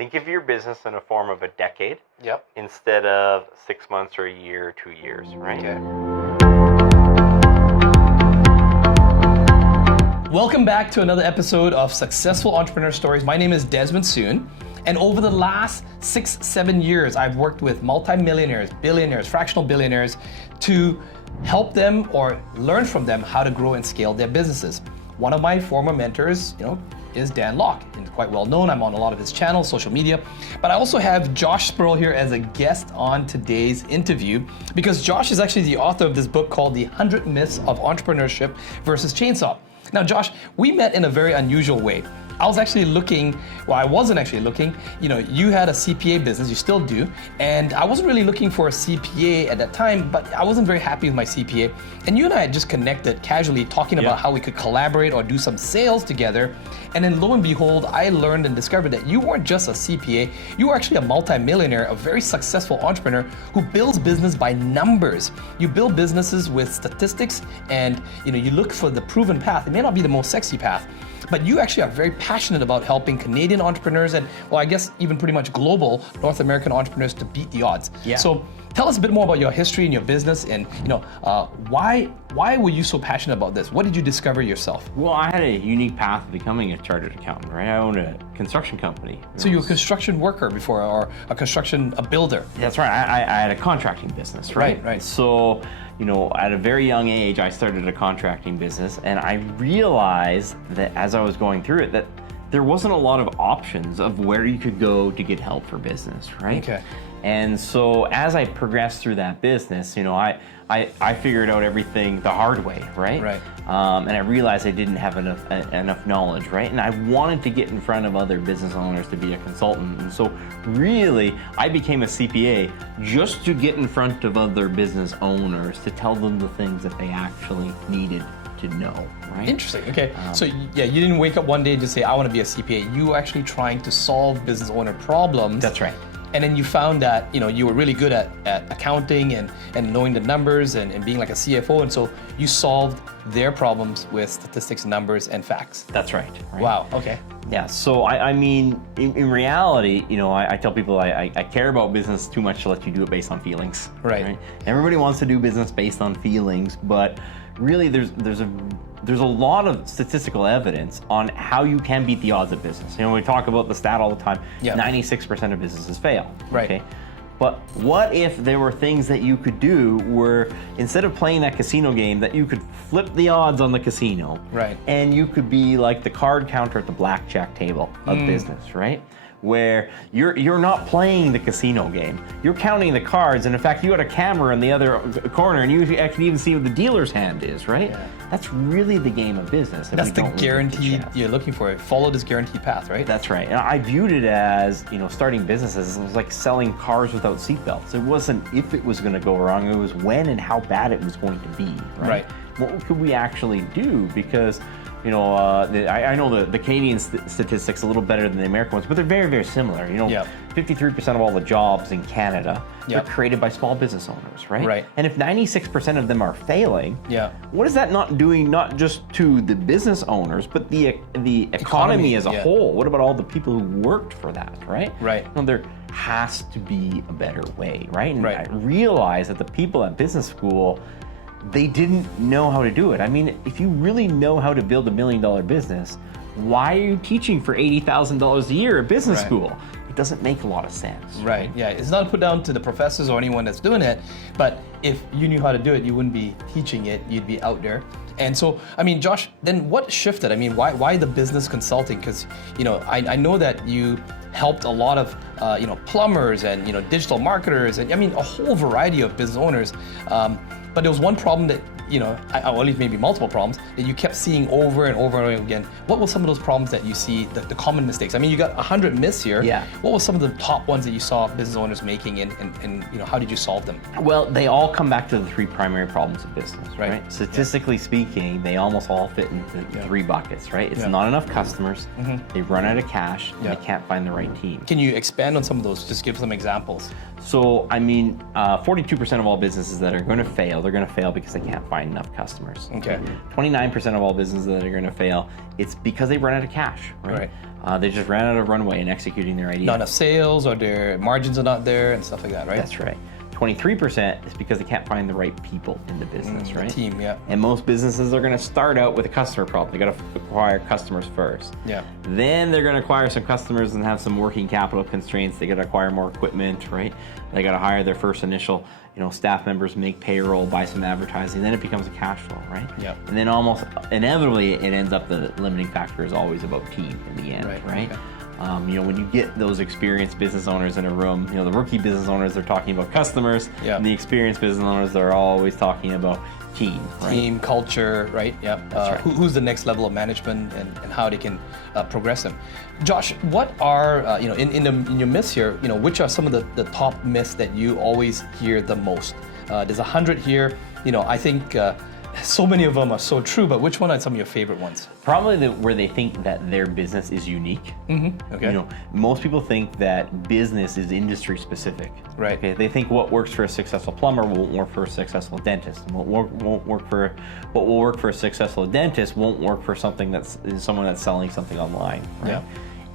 Think of your business in a form of a decade Yep. instead of 6 months or a year or 2 years, right? Okay. Welcome back to another episode of Successful Entrepreneur Stories. My name is Desmond Soon, and over the last 6-7 years, I've worked with multimillionaires, billionaires, fractional billionaires to help them or learn from them how to grow and scale their businesses. One of my former mentors, is Dan Locke. He's quite well known. I'm on a lot of his channels, social media. But I also have Josh Sproul here as a guest on today's interview because Josh is actually the author of this book called The 100 Myths of Entrepreneurship versus Chainsaw. Now, Josh, we met in a very unusual way. I wasn't actually looking, you had a CPA business, you still do, and I wasn't really looking for a CPA at that time, but I wasn't very happy with my CPA. And you and I had just connected casually talking about how we could collaborate or do some sales together. And then lo and behold, I learned and discovered that you weren't just a CPA, you were actually a multimillionaire, a very successful entrepreneur who builds business by numbers. You build businesses with statistics and you look for the proven path. It may not be the most sexy path, but you actually are very passionate about helping Canadian entrepreneurs and, I guess even pretty much global North American entrepreneurs to beat the odds. Yeah. So tell us a bit more about your history and your business and, why were you so passionate about this? What did you discover yourself? Well, I had a unique path of becoming a chartered accountant, right? I owned a construction company. So you were a construction worker before or a builder? That's right. I had a contracting business, right? Right. So, at a very young age, I started a contracting business, and I realized that as I was going through it, that there wasn't a lot of options of where you could go to get help for business, right? Okay. And so as I progressed through that business, I figured out everything the hard way, right? Right. And I realized I didn't have enough knowledge, right? And I wanted to get in front of other business owners to be a consultant. And so really, I became a CPA just to get in front of other business owners to tell them the things that they actually needed to know, right? Interesting. Okay. So you didn't wake up one day and just say, I want to be a CPA. You were actually trying to solve business owner problems. That's right. And then you found that you were really good at accounting and knowing the numbers and being like a CFO, and so you solved their problems with statistics, numbers, and facts. That's right. Wow. Okay. Yeah. So I mean, in reality, I tell people I care about business too much to let you do it based on feelings. Right. Everybody wants to do business based on feelings, but really, there's a lot of statistical evidence on how you can beat the odds of business. We talk about the stat all the time. Yeah. 96% of businesses fail. Right. Okay. But what if there were things that you could do where instead of playing that casino game, that you could flip the odds on the casino, right? And you could be like the card counter at the blackjack table of business, right? Where you're not playing the casino game. You're counting the cards, and in fact, you got a camera in the other corner, and you can even see what the dealer's hand is, right? Yeah. That's really the game of business. That's the guarantee you're looking for. Follow this guaranteed path, right? That's right. And I viewed it as, starting businesses, it was like selling cars without seatbelts. It wasn't if it was going to go wrong, it was when and how bad it was going to be, right? What could we actually do? Because I know the Canadian statistics a little better than the American ones, but they're very, very similar. 53% of all the jobs in Canada are created by small business owners, right? Right. And if 96% of them are failing, what is that not doing, not just to the business owners, but the economy as a whole? What about all the people who worked for that, right? Right. There has to be a better way, right? And Right. I realized that the people at business school, they didn't know how to do it. I mean, if you really know how to build $1 million business, why are you teaching for $80,000 a year at business school? It doesn't make a lot of sense. Right. Yeah. It's not put down to the professors or anyone that's doing it, but if you knew how to do it, you wouldn't be teaching it. You'd be out there. And so, Josh, then what shifted? Why the business consulting? Because, I know that you helped a lot of, plumbers and, digital marketers and, a whole variety of business owners. But there was one problem that, or at least maybe multiple problems that you kept seeing over and over and over again. What were some of those problems that you see, the common mistakes? You got 100 myths here. Yeah. What were some of the top ones that you saw business owners making and how did you solve them? Well, they all come back to the three primary problems of business, right? Right. Statistically speaking, they almost all fit into three buckets, right? It's not enough customers, they run out of cash, and they can't find the right team. Can you expand on some of those? Just give some examples. So, 42% of all businesses that are going to fail, they're going to fail because they can't find find enough customers. Okay. 29% of all businesses that are going to fail, it's because they run out of cash, right? They just ran out of runway in executing their idea. Not enough sales, or their margins are not there and stuff like that, right? That's right. 23% is because they can't find the right people in the business, right? The team, yeah. And most businesses are going to start out with a customer problem. They got to acquire customers first. Yeah. Then they're going to acquire some customers and have some working capital constraints. They got to acquire more equipment, right? They got to hire their first initial, staff members, make payroll, buy some advertising. Then it becomes a cash flow, right? Yeah. And then almost inevitably, it ends up the limiting factor is always about team in the end, right? Okay. When you get those experienced business owners in a room, the rookie business owners, they're talking about customers, and the experienced business owners, they're always talking about team, right? Team, culture, right? Yeah. Right. Who's the next level of management and how they can progress them. Josh, what are, in your myths here, which are some of the top myths that you always hear the most? There's 100 here. I think so many of them are so true, but which one are some of your favorite ones? Probably where they think that their business is unique. Mm-hmm. Okay. Most people think that business is industry specific. Right. Okay. They think what works for a successful plumber won't work for a successful dentist. And what will work for a successful dentist won't work for someone that's selling something online. Right? Yeah.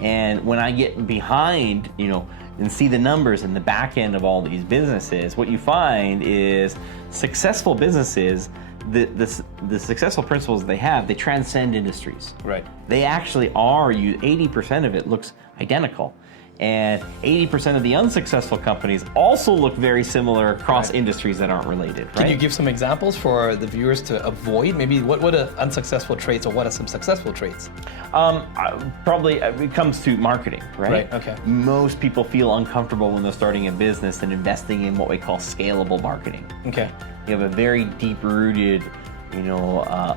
And when I get behind, and see the numbers in the back end of all these businesses, what you find is successful businesses, the successful principles they have, they transcend industries. Right. They actually are, 80% of it looks identical. And 80% of the unsuccessful companies also look very similar across industries that aren't related, right? Can you give some examples for the viewers to avoid? Maybe what are unsuccessful traits, or what are some successful traits? Probably it comes to marketing, right? Right, okay. Most people feel uncomfortable when they're starting a business and investing in what we call scalable marketing. Okay. You have a very deep-rooted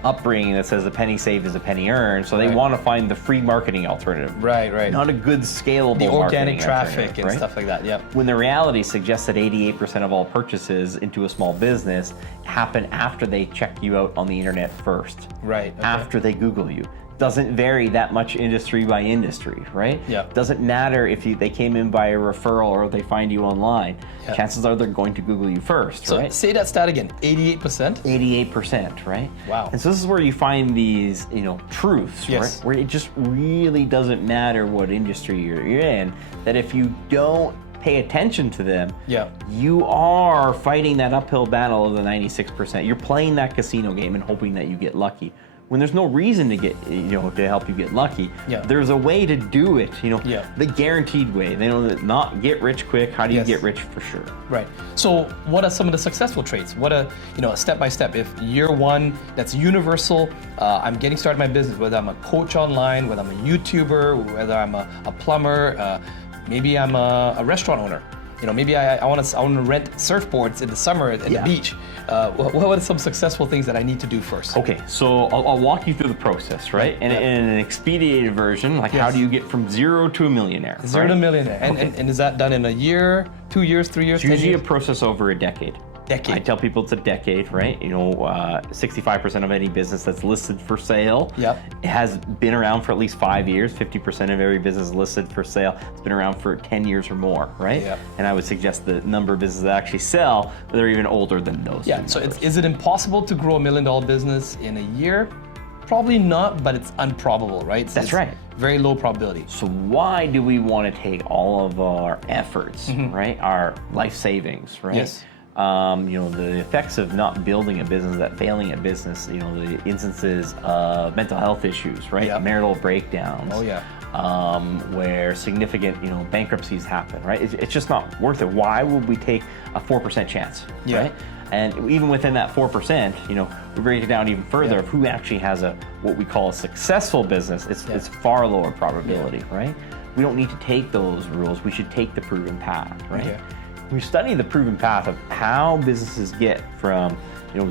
upbringing that says a penny saved is a penny earned, so they want to find the free marketing alternative. Right. Not a good scalable the organic marketing traffic and right? stuff like that, yeah. When the reality suggests that 88% of all purchases into a small business happen after they check you out on the internet first. Right. Okay. After they Google you. Doesn't vary that much industry by industry, right? Yeah. Doesn't matter if they came in by a referral or they find you online. Yeah. Chances are they're going to Google you first, So right? say that stat again, 88%? 88%, right? Wow. And so this is where you find these, truths, Yes. right? Where it just really doesn't matter what industry you're in, that if you don't pay attention to them, you are fighting that uphill battle of the 96%. You're playing that casino game and hoping that you get lucky. When there's no reason to get, to help you get lucky, there's a way to do it, the guaranteed way. They know that not get rich quick, how do you get rich for sure? Right. So what are some of the successful traits? What are, step by step, if year one, that's universal, I'm getting started my business, whether I'm a coach online, whether I'm a YouTuber, whether I'm a plumber, maybe I'm a restaurant owner. Maybe I want to rent surfboards in the summer at the beach. What are some successful things that I need to do first? Okay, so I'll walk you through the process, right? And in an expedited version, how do you get from zero to a millionaire? Zero to a millionaire. And is that done in a year, 2 years, 3 years, It's 10 usually years? a process over a decade. Decade. I tell people it's a decade, right? 65% of any business that's listed for sale has been around for at least 5 years. 50% of every business listed for sale has been around for 10 years or more, right? Yep. And I would suggest the number of businesses that actually sell, they're even older than those. Yeah, so is it impossible to grow $1 million business in a year? Probably not, but it's unprobable, right? That's right. Very low probability. So why do we want to take all of our efforts, right? Our life savings, right? Yes. The effects of not building a business, that failing a business, the instances of mental health issues, right? Yep. Marital breakdowns. Oh, yeah. Where significant, bankruptcies happen, right? It's just not worth it. Why would we take a 4% chance, right? And even within that 4%, we break it down even further of who actually has what we call a successful business. It's far lower probability, right? We don't need to take those rules. We should take the proven path, right? Okay. We study the proven path of how businesses get from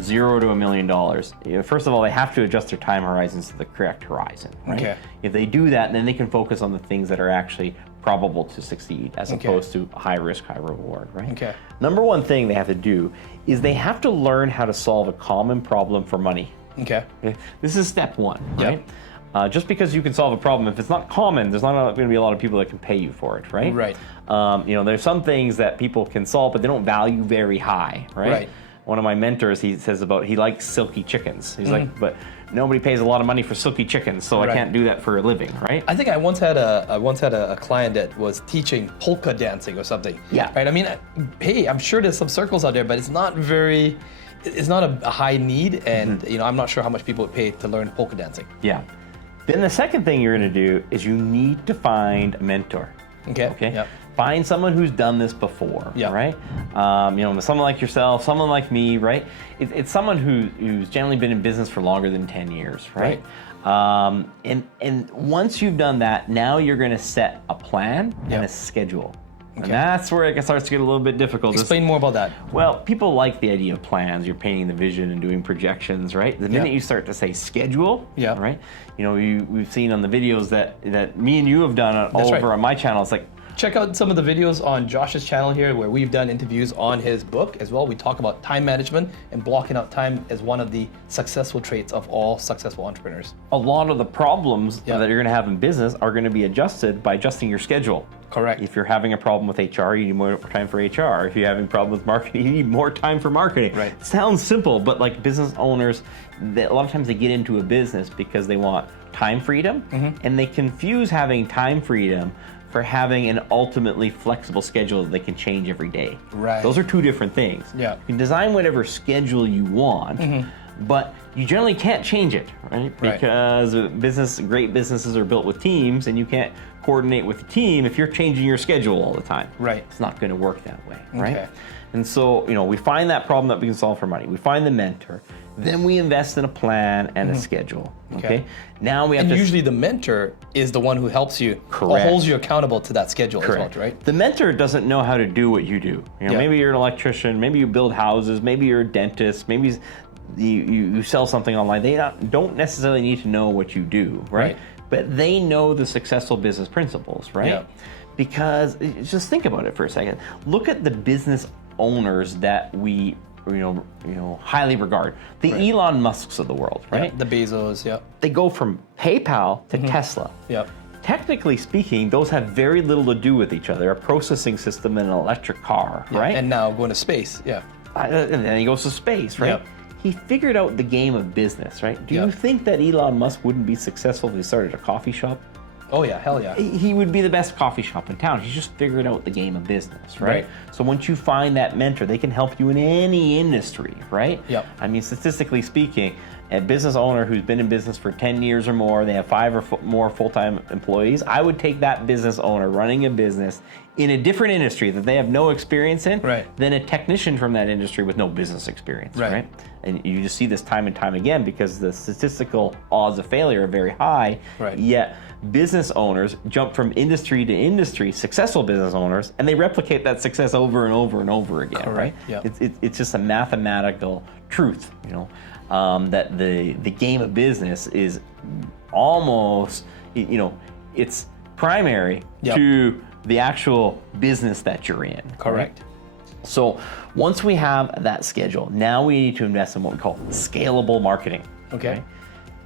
0 to $1 million. First of all, they have to adjust their time horizons to the correct horizon, right? Okay. If they do that, then they can focus on the things that are actually probable to succeed as opposed to high risk, high reward, right? Okay. Number one thing they have to do is they have to learn how to solve a common problem for money. Okay. This is step one, right? Just because you can solve a problem, if it's not common, there's not going to be a lot of people that can pay you for it, right? Right. There's some things that people can solve, but they don't value very high, right? one of my mentors, he says about he likes silky chickens. He's like, but nobody pays a lot of money for silky chickens, so I can't do that for a living, right? I think I once had a client that was teaching polka dancing or something. Yeah. Right. I mean, hey, I'm sure there's some circles out there, but it's not a high need, and I'm not sure how much people would pay to learn polka dancing. Yeah. Then the second thing you're going to do is you need to find a mentor. Okay. Yep. Find someone who's done this before, right? Someone like yourself, someone like me, right? It's someone who's generally been in business for longer than 10 years, right? And once you've done that, now you're going to set a plan and a schedule. And that's where it starts to get a little bit difficult. Explain more about that. Well, people like the idea of plans. You're painting the vision and doing projections, right? The minute you start to say schedule, right? We've seen on the videos that me and you have done over on my channel. It's like, check out some of the videos on Josh's channel here where we've done interviews on his book as well. We talk about time management and blocking out time as one of the successful traits of all successful entrepreneurs. A lot of the problems that you're going to have in business are going to be adjusted by adjusting your schedule. Correct. If you're having a problem with HR, you need more time for HR. If you're having a problem with marketing, you need more time for marketing. Right. It sounds simple, but like business owners, a lot of times they get into a business because they want time freedom, and they confuse having time freedom for having an ultimately flexible schedule that they can change every day. Right. Those are two different things. Yeah. You can design whatever schedule you want, but you generally can't change it, right? Because great businesses are built with teams, and you can't coordinate with the team if you're changing your schedule all the time. Right. It's not going to work that way, right? Okay. And so, we find that problem that we can solve for money. We find the mentor. Then we invest in a plan and a schedule. Okay. Now we have to. Usually the mentor is the one who helps you or holds you accountable to that schedule as well, right? The mentor doesn't know how to do what you do. Maybe you're an electrician, maybe you build houses, maybe you're a dentist, maybe you sell something online. They don't necessarily need to know what you do, right? But they know the successful business principles, right? Yeah. Because just think about it for a second. Look at the business owners that we highly regard. The Elon Musks of the world, right? The Bezos, They go from PayPal to Tesla. Technically speaking, those have very little to do with each other. A processing system and an electric car, right? And now going to space, And then he goes to space, right? He figured out the game of business, right? Do you think that Elon Musk wouldn't be successful if he started a coffee shop? Oh yeah, hell yeah. He would be the best coffee shop in town. He's just figured out the game of business, right? So once you find that mentor, they can help you in any industry, right? I mean, statistically speaking, a business owner who's been in business for 10 years or more, they have 5 or more full-time employees, I would take that business owner running a business in a different industry that they have no experience in than a technician from that industry with no business experience, right? And you just see this time and time again because the statistical odds of failure are very high, yet business owners jump from industry to industry, successful business owners, and they replicate that success over and over and over again, right? It's just a mathematical truth, that the game of business is almost, it's primary to the actual business that you're in. Correct. So once we have that schedule, now we need to invest in what we call scalable marketing. Okay.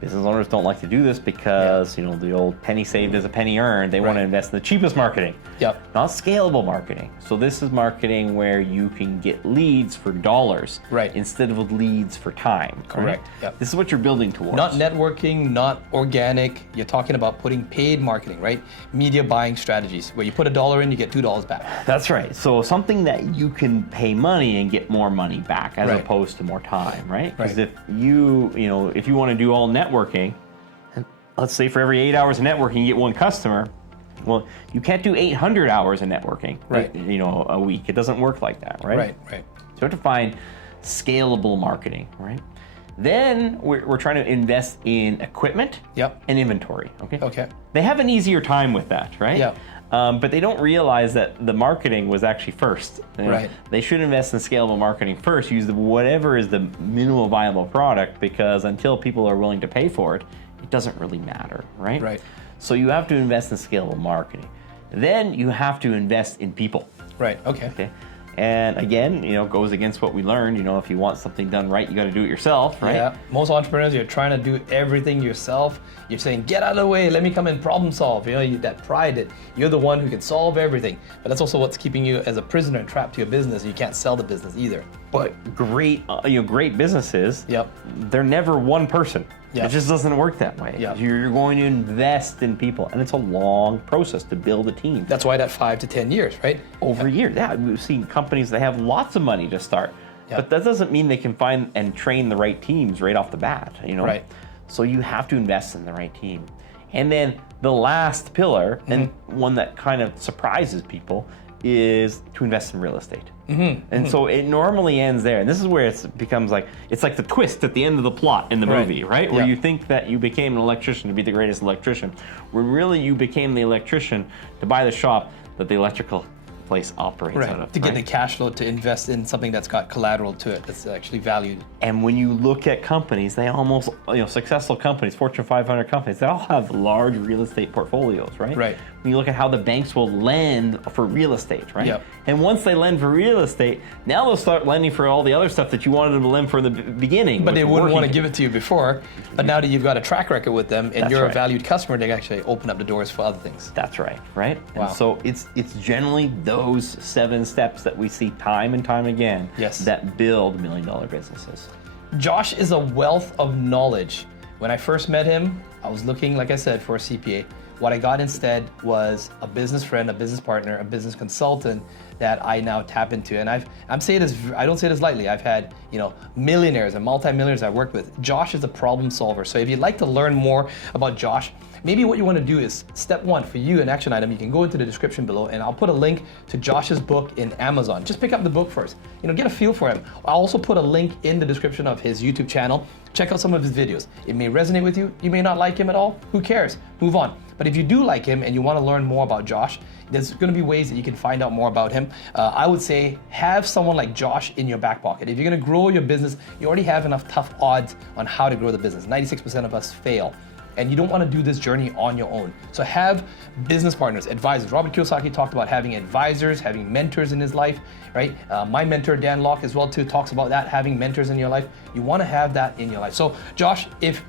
Business owners don't like to do this because, the old penny saved is a penny earned. They want to invest in the cheapest marketing. Not scalable marketing. So this is marketing where you can get leads for dollars instead of leads for time. Correct. This is what you're building towards. Not networking, not organic. You're talking about putting paid marketing, right? Media buying strategies where you put $1 in, you get $2 back. That's right. So something that you can pay money and get more money back as opposed to more time, right? Because if you want to do all networking, let's say for every 8 hours of networking you get one customer, well, you can't do 800 hours of networking a week. It doesn't work like that, right? So you have to find scalable marketing, right? Then we're trying to invest in equipment and inventory, okay? They have an easier time with that, right? But they don't realize that the marketing was actually first. They should invest in scalable marketing first, use whatever is the minimal viable product, because until people are willing to pay for it, it doesn't really matter, right? So you have to invest in scalable marketing. Then you have to invest in people. Okay. And again, goes against what we learned. If you want something done right, you got to do it yourself, right? Most entrepreneurs, you're trying to do everything yourself. You're saying, get out of the way, let me come and problem solve. That pride that you're the one who can solve everything. But that's also what's keeping you as a prisoner and trapped to your business. You can't sell the business either. But great, great businesses, Yep. they're never one person. Yep. It just doesn't work that way. Yep. You're going to invest in people, and it's a long process to build a team. That's why that 5 to 10 years, right? Over years. Yeah, we've seen companies that have lots of money to start, Yep. but that doesn't mean they can find and train the right teams right off the bat. Right. So you have to invest in the right team. And then the last pillar, and one that kind of surprises people, is to invest in real estate. And so it normally ends there. And this is where it becomes like, it's like the twist at the end of the plot in the movie, right? Where you think that you became an electrician to be the greatest electrician, when really you became the electrician to buy the shop that the electrical place operates out of. To get the cash flow to invest in something that's got collateral to it, that's actually valued. And when you look at companies, they almost, successful companies, Fortune 500 companies, they all have large real estate portfolios, right? Right. When you look at how the banks will lend for real estate, right? Yep. And once they lend for real estate, now they'll start lending for all the other stuff that you wanted them to lend for the beginning. But they wouldn't want to give it to you before. But now that you've got a track record with them and you're a valued customer, they actually open up the doors for other things. That's right, right? Wow. And so it's generally those 7 steps that we see time and time again that build $1 million businesses. Josh is a wealth of knowledge. When I first met him, I was looking, like I said, for a CPA. What I got instead was a business friend, a business partner, a business consultant that I now tap into. And I'm saying this, I don't say this lightly. I've had, millionaires and multimillionaires I've worked with. Josh is a problem solver. So if you'd like to learn more about Josh, maybe what you want to do is step 1 for you, an action item. You can go into the description below and I'll put a link to Josh's book in Amazon. Just pick up the book first. Get a feel for him. I'll also put a link in the description of his YouTube channel. Check out some of his videos. It may resonate with you. You may not like him at all. Who cares? Move on. But if you do like him and you want to learn more about Josh, there's going to be ways that you can find out more about him. I would say have someone like Josh in your back pocket. If you're going to grow your business, you already have enough tough odds on how to grow the business. 96% of us fail. And you don't want to do this journey on your own. So have business partners, advisors. Robert Kiyosaki talked about having advisors, having mentors in his life, right? My mentor, Dan Locke, as well too, talks about that, having mentors in your life. You want to have that in your life. So Josh, if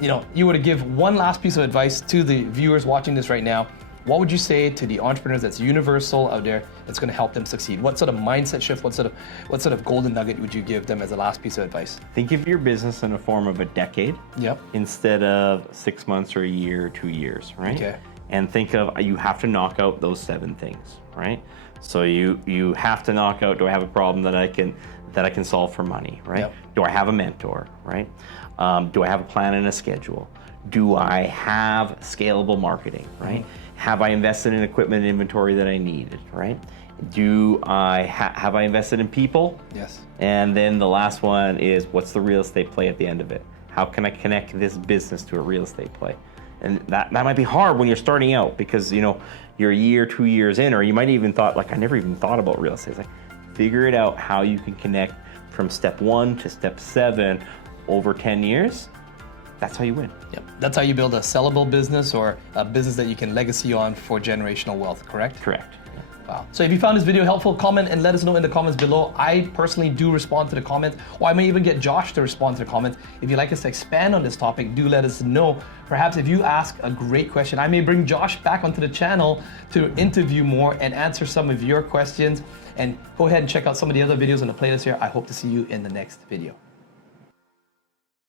you were to give one last piece of advice to the viewers watching this right now, what would you say to the entrepreneurs that's universal out there that's going to help them succeed? What sort of mindset shift, what sort of golden nugget would you give them as a last piece of advice? Think of your business in a form of a decade instead of 6 months or a year or 2 years, right? Okay. And think of, you have to knock out those 7 things, right? So you have to knock out, do I have a problem that I can solve for money, right? Yep. Do I have a mentor, right? Do I have a plan and a schedule? Do I have scalable marketing, right? Have I invested in equipment and inventory that I needed, right? Do I have I invested in people? Yes. And then the last one is, what's the real estate play at the end of it? How can I connect this business to a real estate play? And that might be hard when you're starting out because you're a year, 2 years in, or you might even thought, like, I never even thought about real estate. It's like, figure it out how you can connect from step 1 to step 7 over 10 years. That's how you win. Yep. That's how you build a sellable business or a business that you can legacy on for generational wealth, correct? Correct. Wow. So if you found this video helpful, comment and let us know in the comments below. I personally do respond to the comments, or I may even get Josh to respond to the comments. If you'd like us to expand on this topic, do let us know. Perhaps if you ask a great question, I may bring Josh back onto the channel to interview more and answer some of your questions. And go ahead and check out some of the other videos in the playlist here. I hope to see you in the next video.